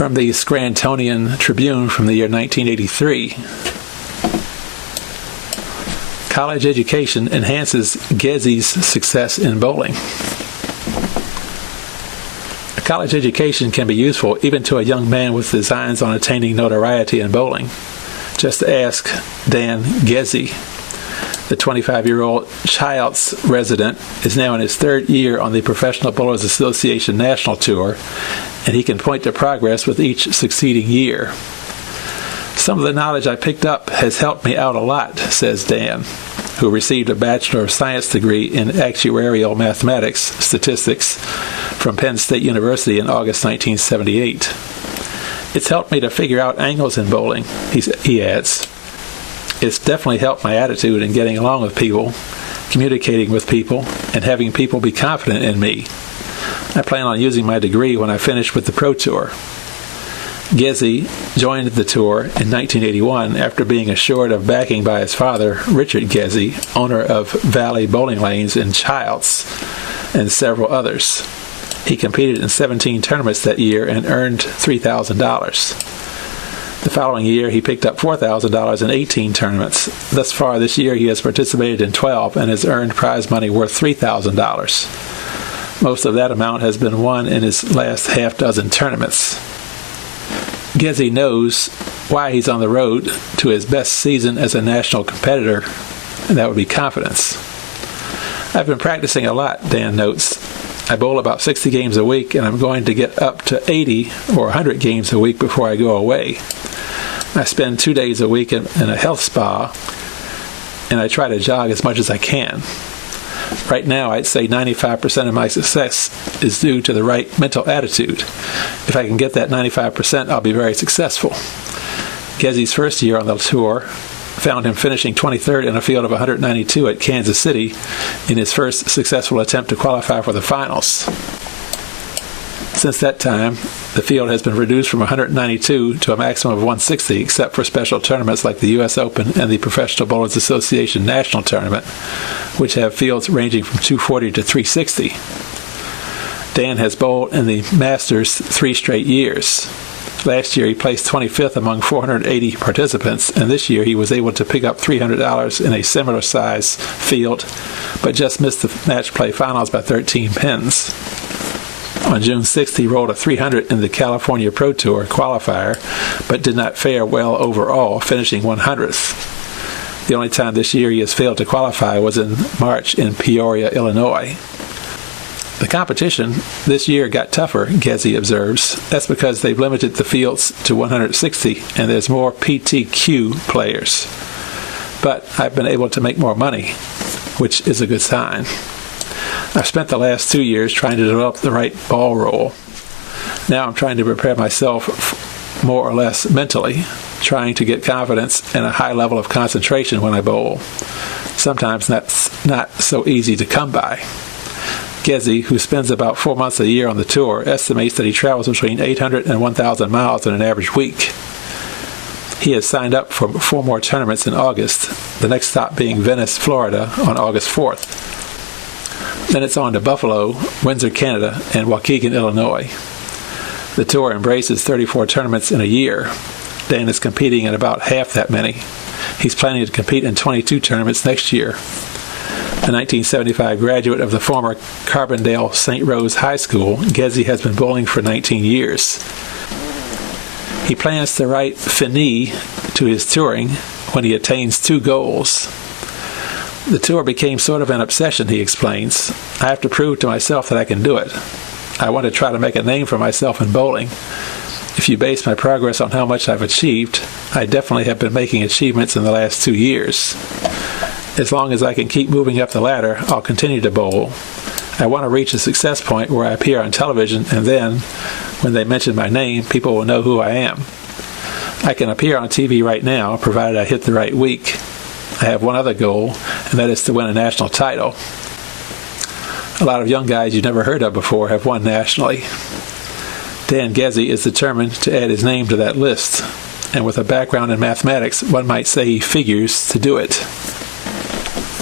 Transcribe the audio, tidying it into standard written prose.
From the Scrantonian Tribune from the year 1983. College education enhances Ghezzi's success in bowling. A college education can be useful even to a young man with designs on attaining notoriety in bowling. Just ask Dan Ghezzi. The 25-year-old Childs resident is now in his third year on the Professional Bowlers Association National Tour, and he can point to progress with each succeeding year. Some of the knowledge I picked up has helped me out a lot, says Dan, who received a Bachelor of Science degree in Actuarial Mathematics Statistics from Penn State University in August 1978. It's helped me to figure out angles in bowling, he adds. It's definitely helped my attitude in getting along with people, communicating with people, and having people be confident in me. I plan on using my degree when I finish with the Pro Tour. Ghezzi joined the tour in 1981 after being assured of backing by his father, Richard Ghezzi, owner of Valley Bowling Lanes in Childs, and several others. He competed in 17 tournaments that year and earned $3,000. The following year, he picked up $4,000 in 18 tournaments. Thus far this year, he has participated in 12 and has earned prize money worth $3,000. Most of that amount has been won in his last half dozen tournaments. Ghezzi knows why he's on the road to his best season as a national competitor, and that would be confidence. I've been practicing a lot, Dan notes. I bowl about 60 games a week, and I'm going to get up to 80 or 100 games a week before I go away. I spend 2 days a week in a health spa, and I try to jog as much as I can. Right now, I'd say 95% of my success is due to the right mental attitude. If I can get that 95%, I'll be very successful. Ghezzi's first year on the tour found him finishing 23rd in a field of 192 at Kansas City in his first successful attempt to qualify for the finals. Since that time, the field has been reduced from 192 to a maximum of 160, except for special tournaments like the U.S. Open and the Professional Bowlers Association National Tournament, which have fields ranging from 240 to 360. Dan has bowled in the Masters 3 straight years. Last year, he placed 25th among 480 participants, and this year he was able to pick up $300 in a similar size field, but just missed the match play finals by 13 pins. On June 6th, he rolled a 300 in the California Pro Tour qualifier, but did not fare well overall, finishing 100th. The only time this year he has failed to qualify was in March in Peoria, Illinois. The competition this year got tougher, Ghezzi observes. That's because they've limited the fields to 160, and there's more PTQ players. But I've been able to make more money, which is a good sign. I've spent the last 2 years trying to develop the right ball roll. Now I'm trying to prepare myself more or less mentally, trying to get confidence and a high level of concentration when I bowl. Sometimes that's not so easy to come by. Ghezzi, who spends about 4 months a year on the tour, estimates that he travels between 800 and 1,000 miles in an average week. He has signed up for 4 more tournaments in August, the next stop being Venice, Florida on August 4th. Then it's on to Buffalo, Windsor, Canada, and Waukegan, Illinois. The tour embraces 34 tournaments in a year. Dan is competing in about half that many. He's planning to compete in 22 tournaments next year. A 1975 graduate of the former Carbondale St. Rose High School, Ghezzi has been bowling for 19 years. He plans to write finis to his touring when he attains 2 goals. The tour became sort of an obsession, he explains. I have to prove to myself that I can do it. I want to try to make a name for myself in bowling. If you base my progress on how much I've achieved, I definitely have been making achievements in the last 2 years. As long as I can keep moving up the ladder, I'll continue to bowl. I want to reach a success point where I appear on television, and then, when they mention my name, people will know who I am. I can appear on TV right now, provided I hit the right week. I have one other goal, and that is to win a national title. A lot of young guys you've never heard of before have won nationally. Dan Ghezzi is determined to add his name to that list, and with a background in mathematics, one might say he figures to do it.